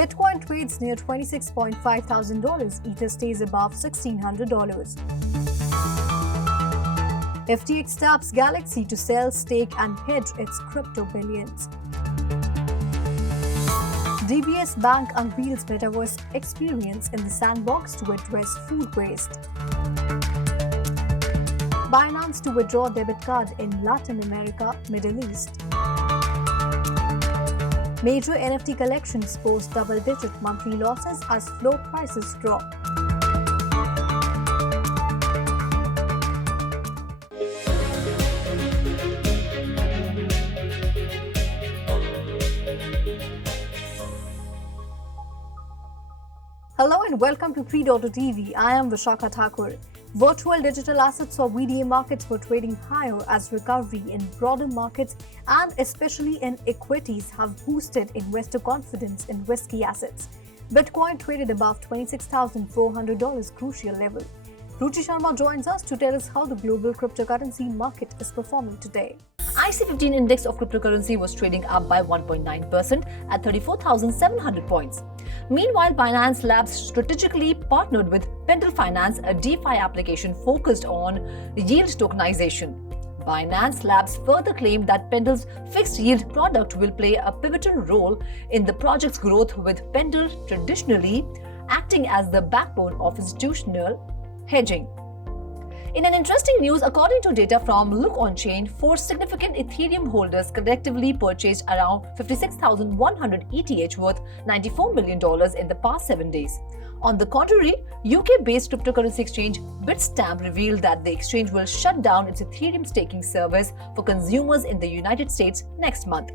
Bitcoin trades near $26.5 thousand. Ether stays above $1,600. FTX taps Galaxy to sell, stake and hedge its crypto billions. DBS Bank unveils Metaverse experience in the sandbox to address food waste. Binance to withdraw debit card in Latin America, Middle East. Major NFT collections post double-digit monthly losses as floor prices drop. Hello and welcome to 3.TV. I am Vishakha Thakur. Virtual digital assets or VDA markets were trading higher as recovery in broader markets and especially in equities have boosted investor confidence in risky assets. Bitcoin traded above $26,400 crucial level. Ruchi Sharma joins us to tell us how the global cryptocurrency market is performing today. IC15 index of cryptocurrency was trading up by 1.9% at 34,700 points. Meanwhile, Binance Labs strategically partnered with Pendle Finance, a DeFi application focused on yield tokenization. Binance Labs further claimed that Pendle's fixed yield product will play a pivotal role in the project's growth, with Pendle traditionally acting as the backbone of institutional hedging. In an interesting news, according to data from Look On-Chain, 4 significant Ethereum holders collectively purchased around 56,100 ETH worth $94 million in the past 7 days. On the contrary, UK-based cryptocurrency exchange Bitstamp revealed that the exchange will shut down its Ethereum staking service for consumers in the United States next month.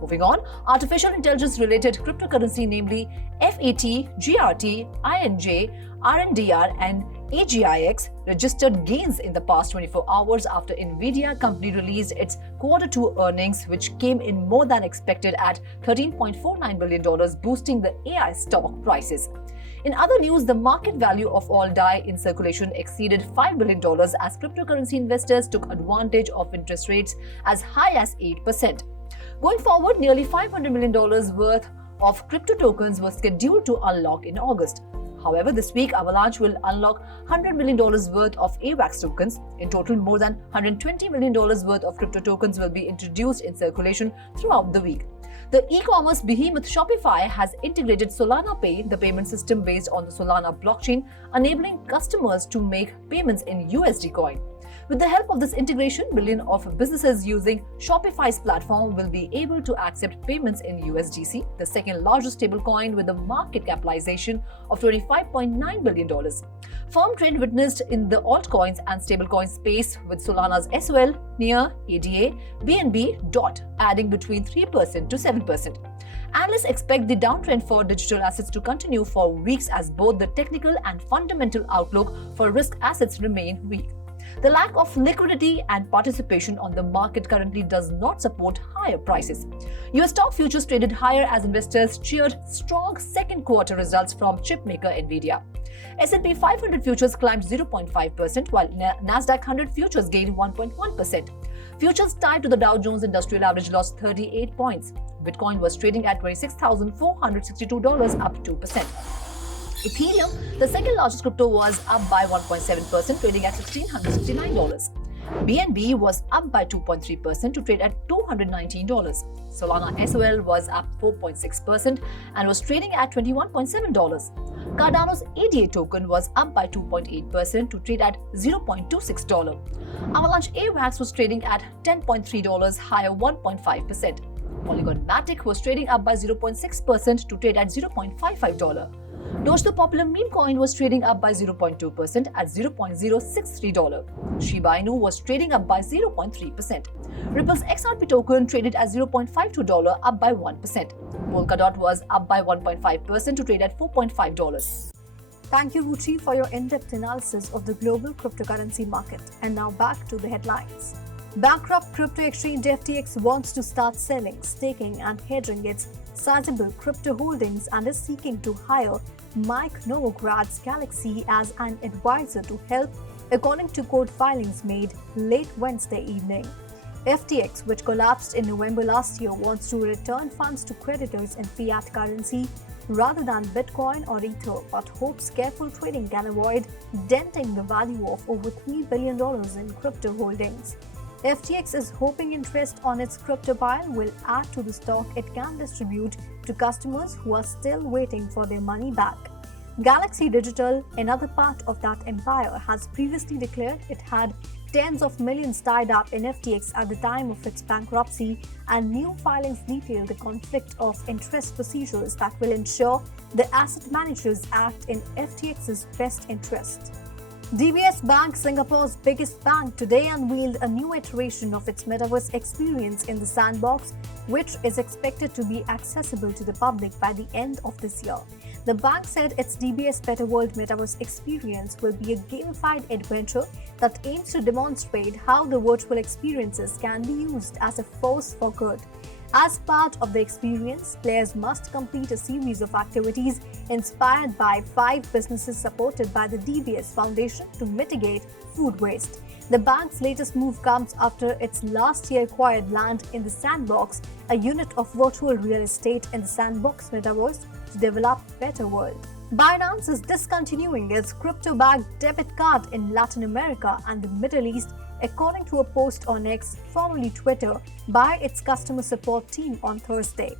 Moving on, artificial intelligence-related cryptocurrency, namely FET, GRT, INJ, RNDR, and AGIX, registered gains in the past 24 hours after Nvidia company released its Q2 earnings, which came in more than expected at $13.49 billion, boosting the AI stock prices. In other news, the market value of all DAI in circulation exceeded $5 billion as cryptocurrency investors took advantage of interest rates as high as 8%. Going forward, nearly $500 million worth of crypto tokens were scheduled to unlock in August. However, this week, Avalanche will unlock $100 million worth of AVAX tokens. In total, more than $120 million worth of crypto tokens will be introduced in circulation throughout the week. The e-commerce behemoth Shopify has integrated Solana Pay, the payment system based on the Solana blockchain, enabling customers to make payments in USD coin. With the help of this integration, millions of businesses using Shopify's platform will be able to accept payments in USDC, the second largest stablecoin with a market capitalization of $25.9 billion. Firm trend witnessed in the altcoins and stablecoin space, with Solana's SOL, NEAR, ADA, BNB, DOT adding between 3% to 7%. Analysts expect the downtrend for digital assets to continue for weeks as both the technical and fundamental outlook for risk assets remain weak. The lack of liquidity and participation on the market currently does not support higher prices. US stock futures traded higher as investors cheered strong second quarter results from chipmaker Nvidia. S&P 500 futures climbed 0.5%, while Nasdaq 100 futures gained 1.1%. Futures tied to the Dow Jones Industrial Average lost 38 points. Bitcoin was trading at $26,462, up 2%. Ethereum, the second largest crypto, was up by 1.7%, trading at $1,669. BNB was up by 2.3% to trade at $219. Solana SOL was up 4.6% and was trading at $21.7. Cardano's ADA token was up by 2.8% to trade at $0.26. Avalanche AVAX was trading at $10.3, higher 1.5%. Polygon Matic was trading up by 0.6% to trade at $0.55. Doge, the popular meme coin, was trading up by 0.2% at $0.063. Shiba Inu was trading up by 0.3%. Ripple's XRP token traded at $0.52, up by 1%. Polkadot was up by 1.5% to trade at $4.5. Thank you, Ruchi, for your in-depth analysis of the global cryptocurrency market. And now back to the headlines. Bankrupt crypto exchange FTX wants to start selling, staking and hedging its sizable crypto holdings and is seeking to hire Mike Novograd's Galaxy as an advisor to help, according to court filings made late Wednesday evening. FTX, which collapsed in November last year, wants to return funds to creditors in fiat currency rather than Bitcoin or Ether, but hopes careful trading can avoid denting the value of over $3 billion in crypto holdings. FTX is hoping interest on its crypto pile will add to the stock it can distribute to customers who are still waiting for their money back. Galaxy Digital, another part of that empire, has previously declared it had tens of millions tied up in FTX at the time of its bankruptcy, and new filings detail the conflict of interest procedures that will ensure the asset managers act in FTX's best interest. DBS Bank, Singapore's biggest bank, today unveiled a new iteration of its Metaverse experience in the sandbox, which is expected to be accessible to the public by the end of this year. The bank said its DBS Better World Metaverse experience will be a gamified adventure that aims to demonstrate how the virtual experiences can be used as a force for good. As part of the experience, players must complete a series of activities inspired by 5 businesses supported by the DBS Foundation to mitigate food waste. The bank's latest move comes after its last year acquired land in the Sandbox, a unit of virtual real estate in the Sandbox Metaverse, to develop Better World. Binance is discontinuing its crypto-backed debit card in Latin America and the Middle East, according to a post on X, formerly Twitter, by its customer support team on Thursday.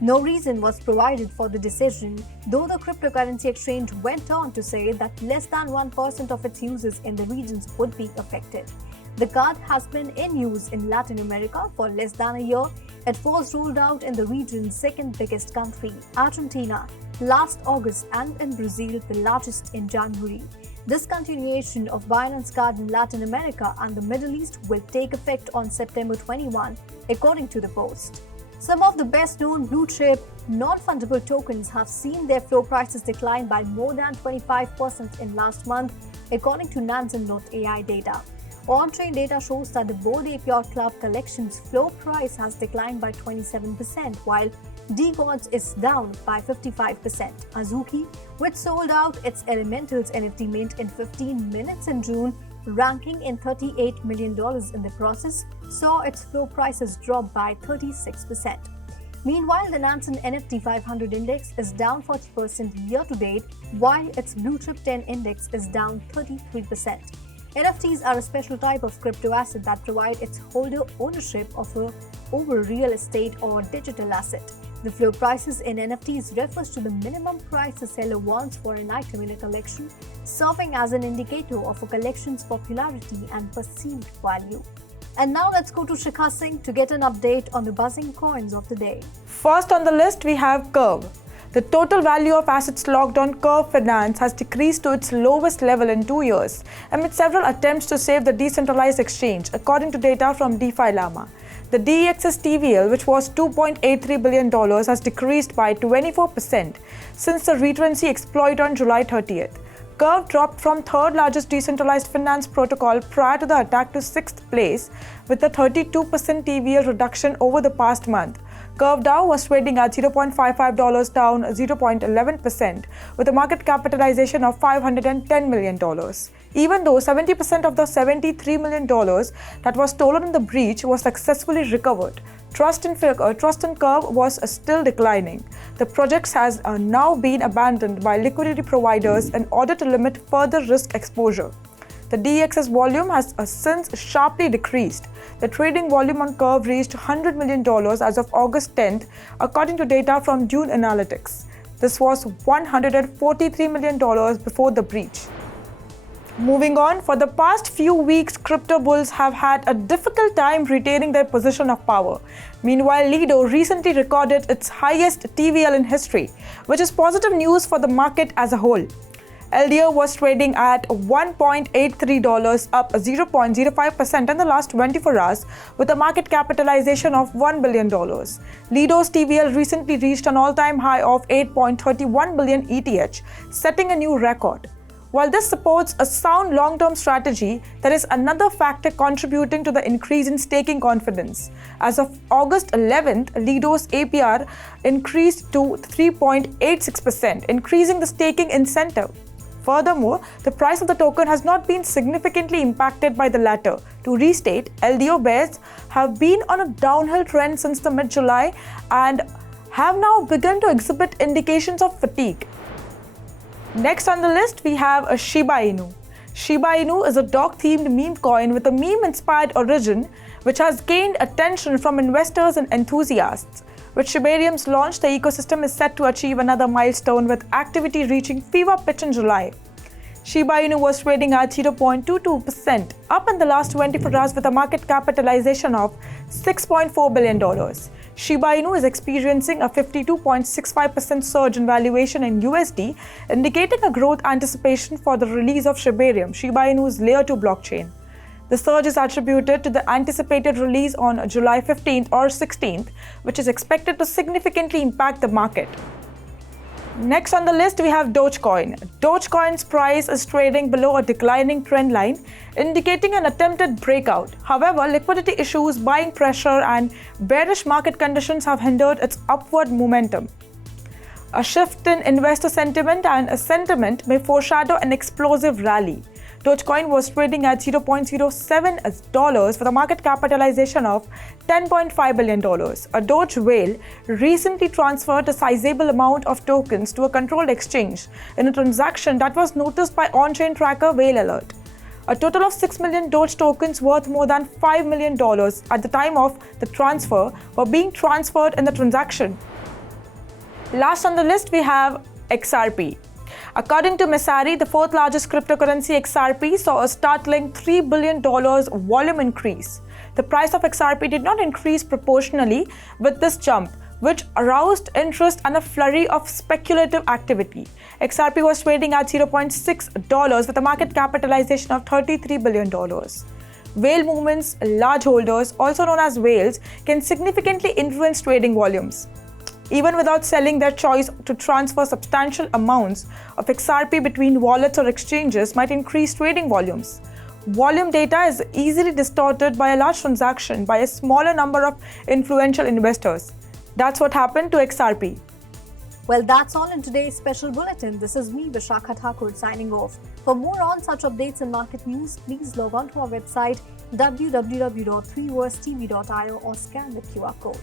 No reason was provided for the decision, though the cryptocurrency exchange went on to say that less than 1% of its users in the regions would be affected. The card has been in use in Latin America for less than a year. It was rolled out in the region's second biggest country, Argentina, last August, and in Brazil, the largest, in January. Discontinuation of Binance Card in Latin America and the Middle East will take effect on September 21, according to the post. Some of the best-known blue-chip, non-fungible tokens have seen their floor prices decline by more than 25% in last month, according to Nansen.ai data. On-chain data shows that the Bored Ape Yacht Club Collection's floor price has declined by 27%, while DGods is down by 55%. Azuki, which sold out its Elementals NFT mint in 15 minutes in June, ranking in $38 million in the process, saw its floor prices drop by 36%. Meanwhile, the Nansen NFT 500 index is down 40% year-to-date, while its Blue Chip 10 index is down 33%. NFTs are a special type of crypto asset that provide its holder ownership over real estate or digital asset. The floor prices in NFTs refers to the minimum price a seller wants for an item in a collection, serving as an indicator of a collection's popularity and perceived value. And now let's go to Shikha Singh to get an update on the buzzing coins of the day. First on the list, we have Curve. The total value of assets logged on Curve Finance has decreased to its lowest level in 2 years, amid several attempts to save the decentralized exchange, according to data from DeFi Llama. The DEX's TVL, which was $2.83 billion, has decreased by 24% since the retrency exploit on July 30th. Curve dropped from third largest decentralized finance protocol prior to the attack to 6th place, with a 32% TVL reduction over the past month. Curve DAO was trading at $0.55, down 0.11%, with a market capitalization of $510 million. Even though 70% of the $73 million that was stolen in the breach was successfully recovered, trust in Curve was still declining. The project has now been abandoned by liquidity providers in order to limit further risk exposure. The DEX's volume has since sharply decreased. The trading volume on Curve reached $100 million as of August 10th, according to data from Dune Analytics. This was $143 million before the breach. Moving on, for the past few weeks, crypto bulls have had a difficult time retaining their position of power. Meanwhile, Lido recently recorded its highest TVL in history, which is positive news for the market as a whole. LDO was trading at $1.83, up 0.05% in the last 24 hours, with a market capitalization of $1 billion. Lido's TVL recently reached an all-time high of 8.31 billion ETH, setting a new record. While this supports a sound long-term strategy, there is another factor contributing to the increase in staking confidence. As of August 11th, Lido's APR increased to 3.86%, increasing the staking incentive. Furthermore, the price of the token has not been significantly impacted by the latter. To restate, LDO bears have been on a downhill trend since the mid-July and have now begun to exhibit indications of fatigue. Next on the list, we have a Shiba Inu. Shiba Inu is a dog-themed meme coin with a meme-inspired origin, which has gained attention from investors and enthusiasts. With Shibarium's launch, the ecosystem is set to achieve another milestone with activity reaching fever pitch in July. Shiba Inu was trading at 0.22% up in the last 24 hours with a market capitalization of $6.4 billion. Shiba Inu is experiencing a 52.65% surge in valuation in USD, indicating a growth anticipation for the release of Shibarium, Shiba Inu's Layer 2 blockchain. The surge is attributed to the anticipated release on July 15th or 16th, which is expected to significantly impact the market. Next on the list, we have DogeCoin. DogeCoin's price is trading below a declining trend line, indicating an attempted breakout. However, liquidity issues, buying pressure, and bearish market conditions have hindered its upward momentum. A shift in investor sentiment and a sentiment may foreshadow an explosive rally. DogeCoin was trading at $0.07 with a market capitalization of $10.5 billion. A Doge whale recently transferred a sizable amount of tokens to a controlled exchange in a transaction that was noticed by on-chain tracker Whale Alert. A total of 6 million Doge tokens worth more than $5 million at the time of the transfer were being transferred in the transaction. Last on the list, we have XRP. According to Messari, the fourth largest cryptocurrency, XRP saw a startling $3 billion volume increase. The price of XRP did not increase proportionally with this jump, which aroused interest and a flurry of speculative activity. XRP was trading at $0.6 with a market capitalization of $33 billion. Whale movements, large holders, also known as whales, can significantly influence trading volumes. Even without selling, their choice to transfer substantial amounts of XRP between wallets or exchanges might increase trading volumes. Volume data is easily distorted by a large transaction by a smaller number of influential investors. That's what happened to XRP. Well, that's all in today's special bulletin. This is me, Vishakha Thakur, signing off. For more on such updates and market news, please log on to our website www.3versetv.io or scan the QR code.